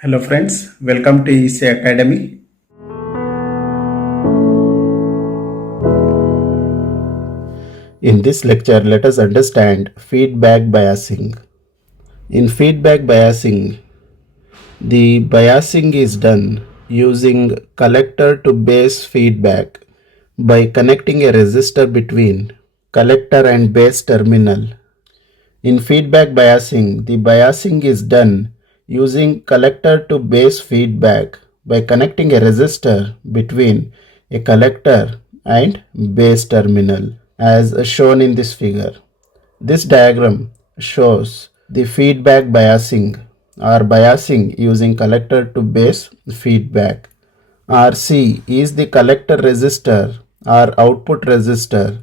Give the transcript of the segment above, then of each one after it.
Hello friends, welcome to AEC Academy. In this lecture, let us understand feedback biasing. In feedback biasing, the biasing is done using collector to base feedback by connecting a resistor between collector and base terminal. In feedback biasing, the biasing is done using collector to base feedback by connecting a resistor between a collector and base terminal as shown in this figure. This diagram shows the feedback biasing or biasing using collector to base feedback. RC is the collector resistor or output resistor.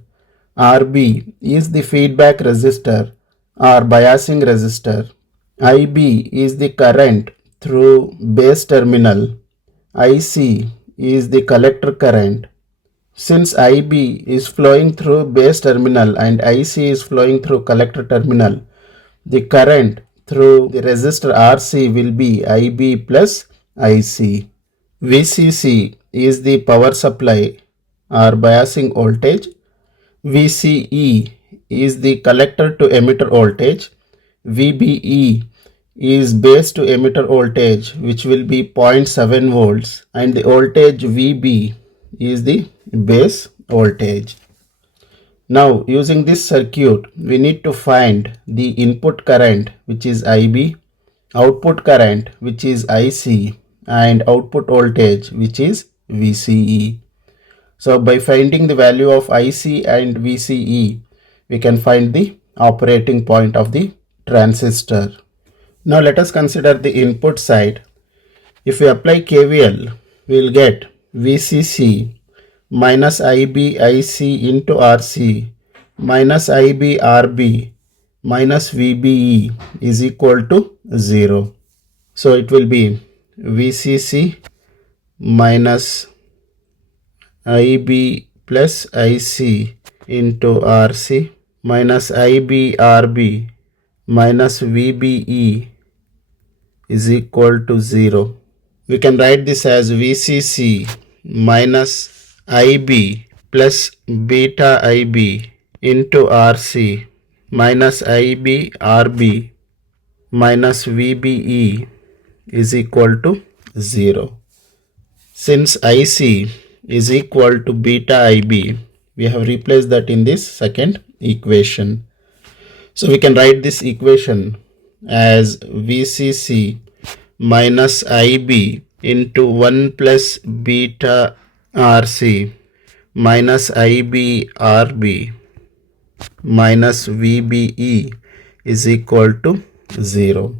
RB is the feedback resistor or biasing resistor. IB is the current through base terminal. IC is the collector current. Since IB is flowing through base terminal and IC is flowing through collector terminal, the current through the resistor RC will be IB plus IC. VCC is the power supply or biasing voltage. VCE is the collector to emitter voltage. VBE is base to emitter voltage, which will be 0.7 volts, and the voltage VB is the base voltage. Now, using this circuit, we need to find the input current, which is IB, output current, which is IC, and output voltage, which is VCE. So by finding the value of IC and VCE, we can find the operating point of the transistor. Now let us consider the input side. If we apply KVL, we will get VCC minus IBIC into RC minus IBRB minus VBE is equal to 0. So it will be VCC minus IB plus IC into RC minus IBRB minus VBE is equal to 0. We can write this as VCC minus IB plus beta IB into RC minus IBRB minus VBE is equal to 0. Since IC is equal to beta IB, we have replaced that in this second equation. So we can write this equation as VCC minus IB into 1 plus beta RC minus IB RB minus VBE is equal to 0.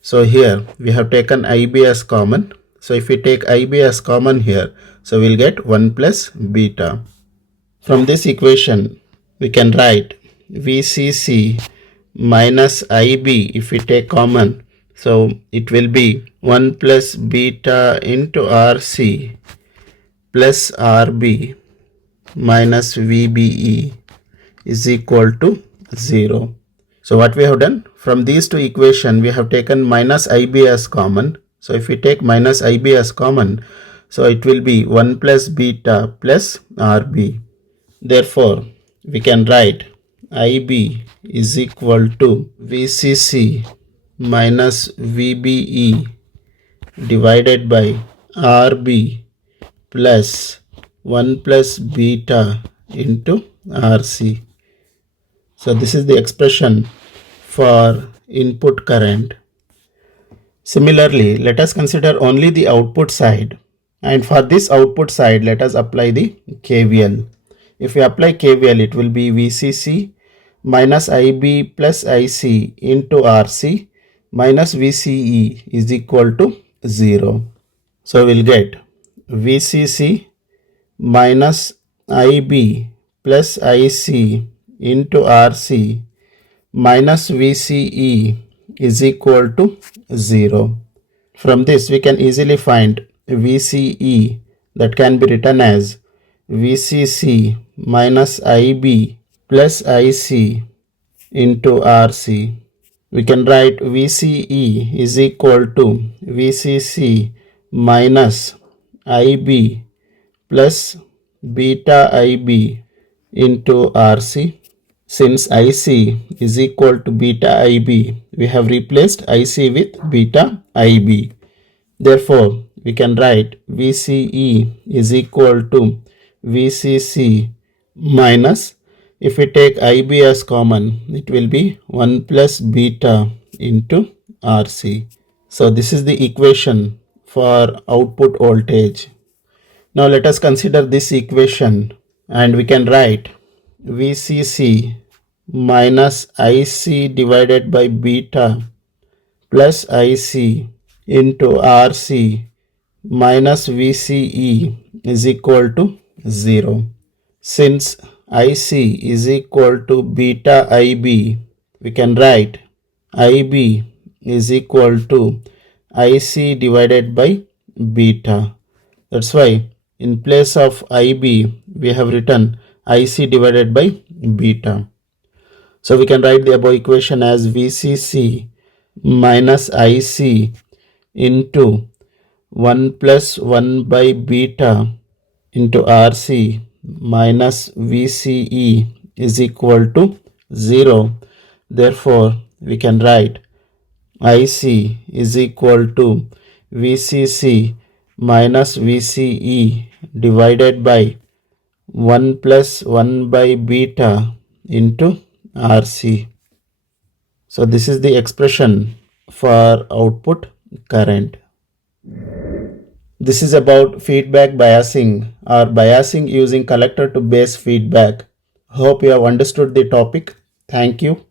So here we have taken IB as common. So if we take IB as common here, so we'll get 1 plus beta. From this equation, we can write VCC minus IB if we take common. So it will be 1 plus beta into RC plus RB minus VBE is equal to 0. So what we have done, from these two equations, we have taken minus IB as common. So if we take minus IB as common, so it will be 1 plus beta plus RB. Therefore, we can write IB is equal to VCC minus VBE divided by RB plus 1 plus beta into RC. So this is the expression for input current. Similarly, let us consider only the output side, and for this output side, let us apply the KVL. If we apply KVL, it will be VCC minus IB plus IC into RC minus VCE is equal to 0. So we'll get VCC minus IB plus IC into RC minus VCE is equal to 0. From this, we can easily find VCE, that can be written as VCC minus IB plus IC into RC We can write VCE is equal to VCC minus IB plus beta IB into RC. Since IC is equal to beta IB, we have replaced IC with beta IB. Therefore, we can write VCE is equal to VCC minus, if we take IB as common, it will be 1 plus beta into RC. So this is the equation for output voltage. Now let us consider this equation, and we can write VCC minus IC divided by beta plus IC into RC minus VCE is equal to 0. Since IC is equal to beta IB, we can write IB is equal to IC divided by beta. That's why in place of IB, we have written IC divided by beta. So we can write the above equation as VCC minus IC into 1 plus 1 by beta into RC minus VCE is equal to 0. Therefore, we can write IC is equal to VCC minus VCE divided by 1 plus 1 by beta into RC. So this is the expression for output current. This is about feedback biasing or biasing using collector to base feedback. Hope you have understood the topic. Thank you.